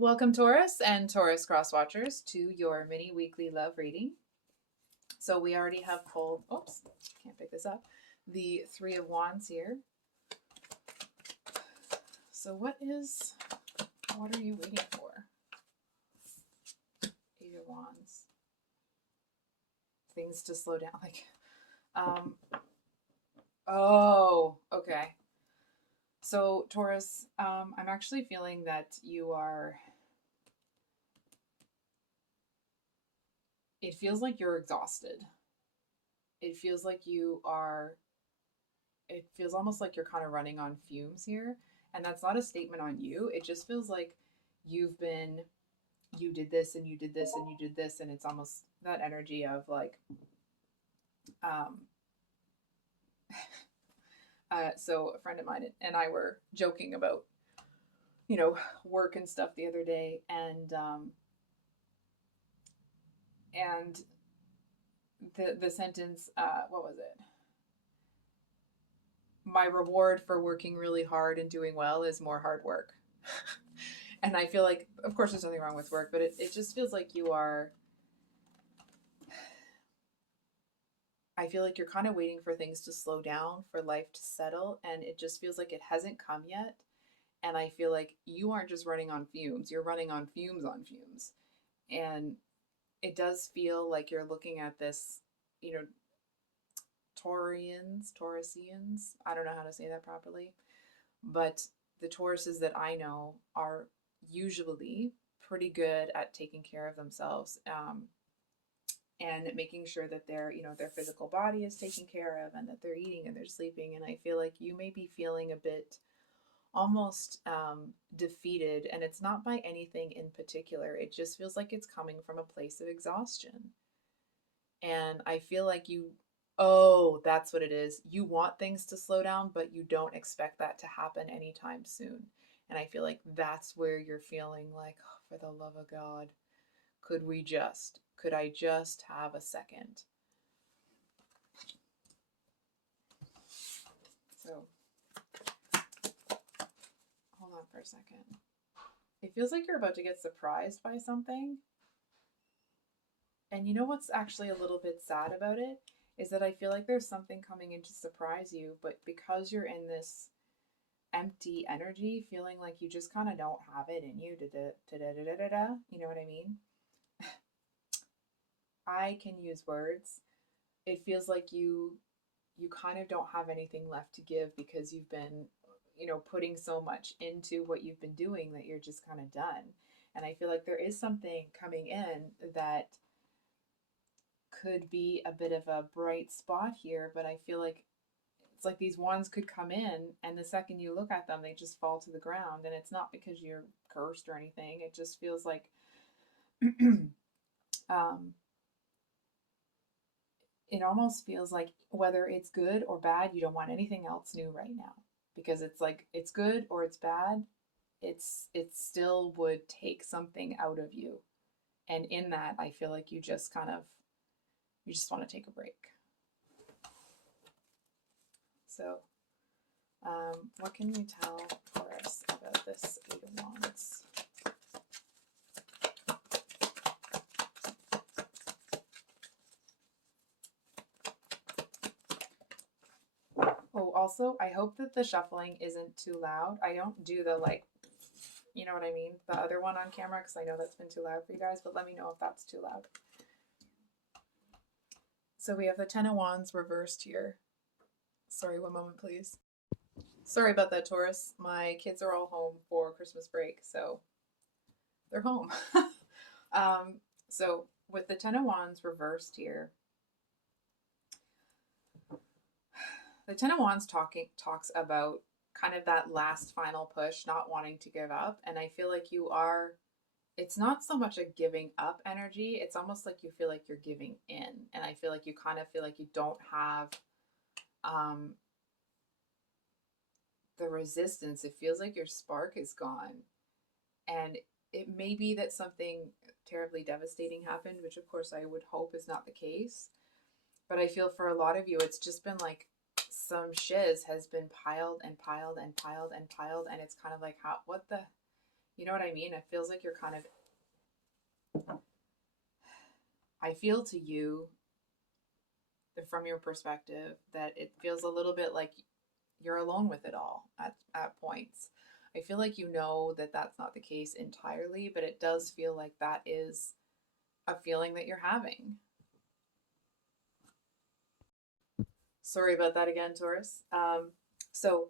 Welcome, Taurus and Taurus cross watchers, to your mini weekly love reading. So we already have pulled, oops, can't pick this up, the Three of Wands here. So what are you waiting for? Eight of Wands. Things to slow down, oh, okay. So Taurus, I'm actually feeling that it feels like you're exhausted. It feels like it feels almost like you're kind of running on fumes here. And that's not a statement on you. It just feels like you did this and you did this and you did this. And it's almost that energy of like, um, so a friend of mine and I were joking about, work and stuff the other day. And the sentence, what was it? My reward for working really hard and doing well is more hard work. And I feel like, of course, there's nothing wrong with work, but it just feels like I feel like you're kind of waiting for things to slow down, for life to settle, and it just feels like it hasn't come yet. And I feel like you aren't just running on fumes, you're running on fumes on fumes. And it does feel like you're looking at this, you know, Taurusians, I don't know how to say that properly, but the Tauruses that I know are usually pretty good at taking care of themselves, and making sure that their physical body is taken care of and that they're eating and they're sleeping. And I feel like you may be feeling a bit almost defeated, and it's not by anything in particular. It just feels like it's coming from a place of exhaustion. And I feel like oh, that's what it is. You want things to slow down, but you don't expect that to happen anytime soon. And I feel like that's where you're feeling like, oh, for the love of God, could I just have a second? So, hold on for a second. It feels like you're about to get surprised by something. And you know what's actually a little bit sad about it? Is that I feel like there's something coming in to surprise you, but because you're in this empty energy, feeling like you just kind of don't have it in you, you know what I mean? I can use words. It feels like you kind of don't have anything left to give because you've been, putting so much into what you've been doing that you're just kind of done. And I feel like there is something coming in that could be a bit of a bright spot here, but I feel like it's like these wands could come in and the second you look at them, they just fall to the ground. And it's not because you're cursed or anything. It just feels like um, it almost feels like whether it's good or bad, you don't want anything else new right now because it's like it's good or it's bad. It still would take something out of you, and in that, I feel like you just want to take a break. So, what can you tell us about this Eight of Wands? Oh, also, I hope that the shuffling isn't too loud. I don't do the you know what I mean? The other one on camera, because I know that's been too loud for you guys, but let me know if that's too loud. So we have the Ten of Wands reversed here. Sorry, one moment, please. Sorry about that, Taurus. My kids are all home for Christmas break, so they're home. So with the Ten of Wands reversed here, the Ten of Wands talks about kind of that last final push, not wanting to give up. And I feel like it's not so much a giving up energy. It's almost like you feel like you're giving in. And I feel like you kind of feel like you don't have the resistance. It feels like your spark is gone. And it may be that something terribly devastating happened, which of course I would hope is not the case. But I feel for a lot of you, it's just been like some shiz has been piled and piled and piled and piled. And it's kind of like, what the, You know what I mean? It feels like you're kind of, I feel to you, from your perspective, that it feels a little bit like you're alone with it all at points. I feel like you know that that's not the case entirely, but it does feel like that is a feeling that you're having. Sorry about that again, Taurus. So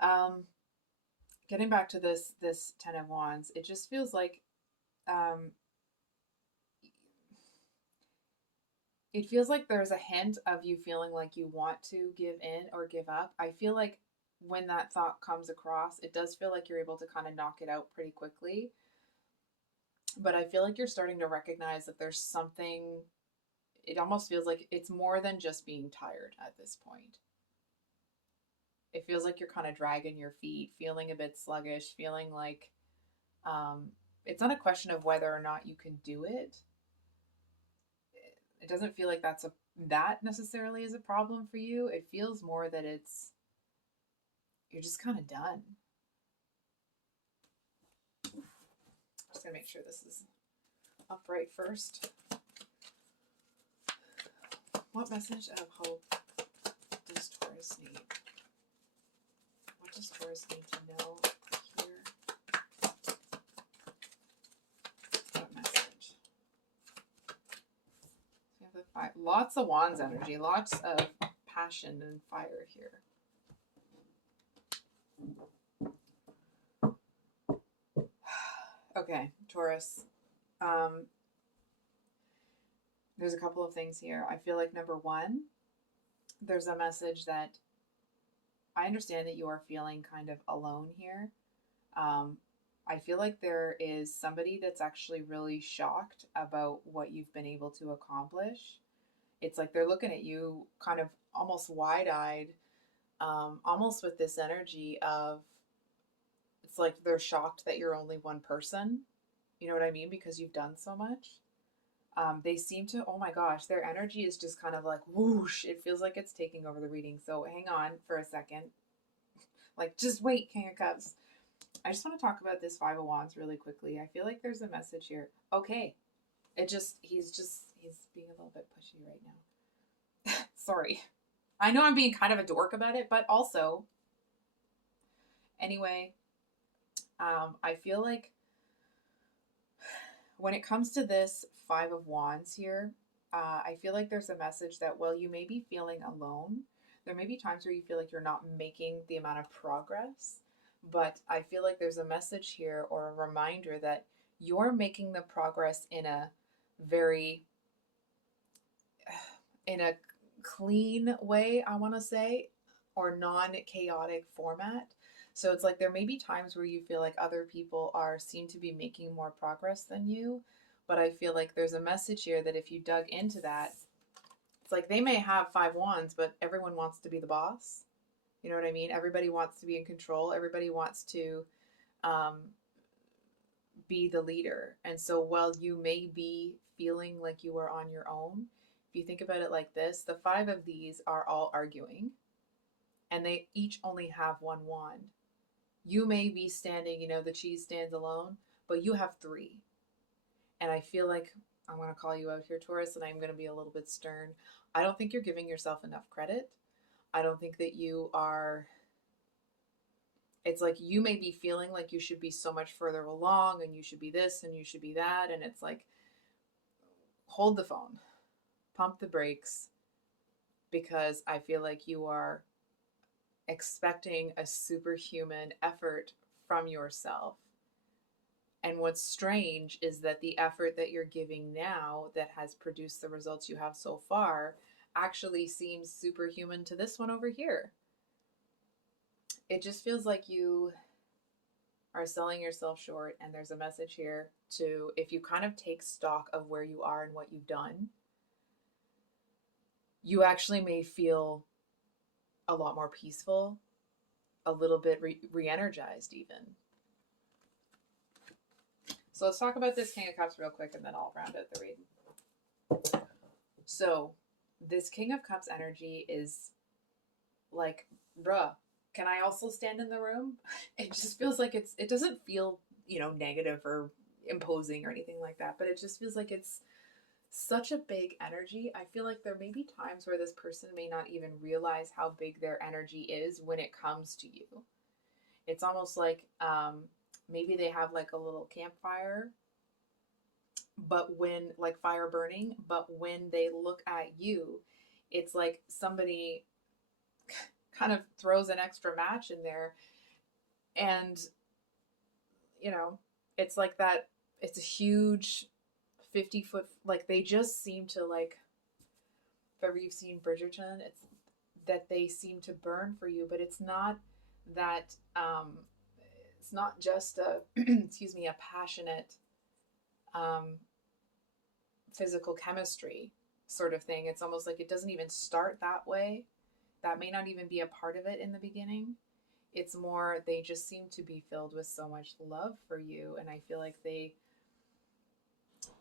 um, getting back to this Ten of Wands, it just feels like um, it feels like there's a hint of you feeling like you want to give in or give up. I feel like when that thought comes across, it does feel like you're able to kind of knock it out pretty quickly. But I feel like you're starting to recognize that there's something, it almost feels like it's more than just being tired at this point. It feels like you're kind of dragging your feet, feeling a bit sluggish, feeling like it's not a question of whether or not you can do it. It doesn't feel like that necessarily is a problem for you. It feels more that you're just kind of done. I'm just gonna make sure this is upright first. What message of hope does Taurus need? What does Taurus need to know here? What message? We have the five. Lots of Wands energy, lots of passion and fire here. Okay, Taurus. There's a couple of things here. I feel like number one, there's a message that I understand that you are feeling kind of alone here. I feel like there is somebody that's actually really shocked about what you've been able to accomplish. It's like they're looking at you kind of almost wide-eyed, almost with this energy of, it's like they're shocked that you're only one person. You know what I mean? Because you've done so much. They seem to, oh my gosh, their energy is just kind of like whoosh. It feels like it's taking over the reading. So hang on for a second. Like, just wait, King of Cups. I just want to talk about this Five of Wands really quickly. I feel like there's a message here. Okay. He's being a little bit pushy right now. Sorry. I know I'm being kind of a dork about it, but also, anyway, I feel like when it comes to this Five of Wands here, I feel like there's a message that while you may be feeling alone, there may be times where you feel like you're not making the amount of progress, but I feel like there's a message here or a reminder that you're making the progress in a very, in a clean way, I want to say, or non-chaotic format. So it's like there may be times where you feel like other people seem to be making more progress than you, but I feel like there's a message here that if you dug into that, it's like they may have five wands, but everyone wants to be the boss. You know what I mean? Everybody wants to be in control. Everybody wants to be the leader. And so while you may be feeling like you are on your own, if you think about it like this, the five of these are all arguing and they each only have one wand. You may be standing, the cheese stands alone, but you have three. And I feel like I'm going to call you out here, Taurus, and I'm going to be a little bit stern. I don't think you're giving yourself enough credit. I don't think that you are. It's like you may be feeling like you should be so much further along and you should be this and you should be that. And it's like, hold the phone, pump the brakes, because I feel like you are expecting a superhuman effort from yourself. And what's strange is that the effort that you're giving now that has produced the results you have so far actually seems superhuman to this one over here. It just feels like you are selling yourself short, and there's a message here to, if you kind of take stock of where you are and what you've done, you actually may feel a lot more peaceful, a little bit re-energized even. So let's talk about this King of Cups real quick, and then I'll round out the read. So this King of Cups energy is like, bruh, can I also stand in the room? It just feels like it doesn't feel, negative or imposing or anything like that, but it just feels like it's such a big energy. I feel like there may be times where this person may not even realize how big their energy is when it comes to you. It's almost like maybe they have like a little campfire, but when like fire burning, but when they look at you, it's like somebody kind of throws an extra match in there, and it's like that. It's a huge 50-foot, like they just seem to, like, if ever you've seen Bridgerton, it's that they seem to burn for you, but it's not that it's not just a excuse me, a passionate um physical chemistry sort of thing. It's almost like it doesn't even start that way. That may not even be a part of it in the beginning. It's more they just seem to be filled with so much love for you, and I feel like they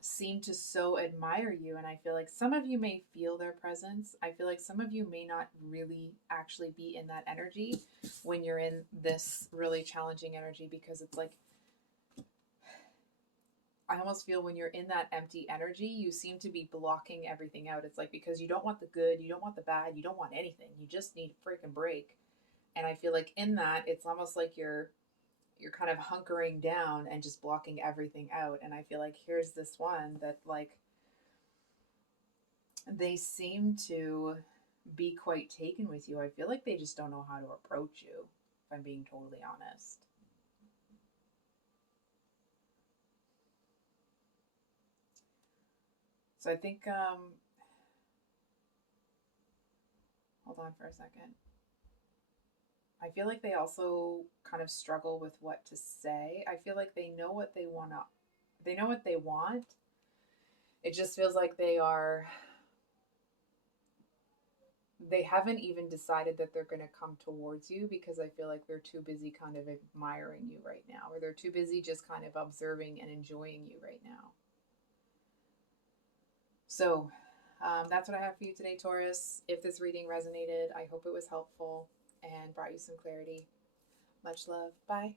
seem to so admire you. And I feel like some of you may feel their presence. I feel like some of you may not really actually be in that energy when you're in this really challenging energy, because it's like, I almost feel when you're in that empty energy, you seem to be blocking everything out. It's like, because you don't want the good, you don't want the bad, you don't want anything. You just need a freaking break. And I feel like in that, it's almost like you're kind of hunkering down and just blocking everything out. And I feel like here's this one that, like, they seem to be quite taken with you. I feel like they just don't know how to approach you, if I'm being totally honest. So I think, hold on for a second. I feel like they also kind of struggle with what to say. I feel like they know what they want to, they know what they want. It just feels like they haven't even decided that they're going to come towards you, because I feel like they're too busy kind of admiring you right now, or they're too busy just kind of observing and enjoying you right now. So that's what I have for you today, Taurus. If this reading resonated, I hope it was helpful and brought you some clarity. Much love. Bye.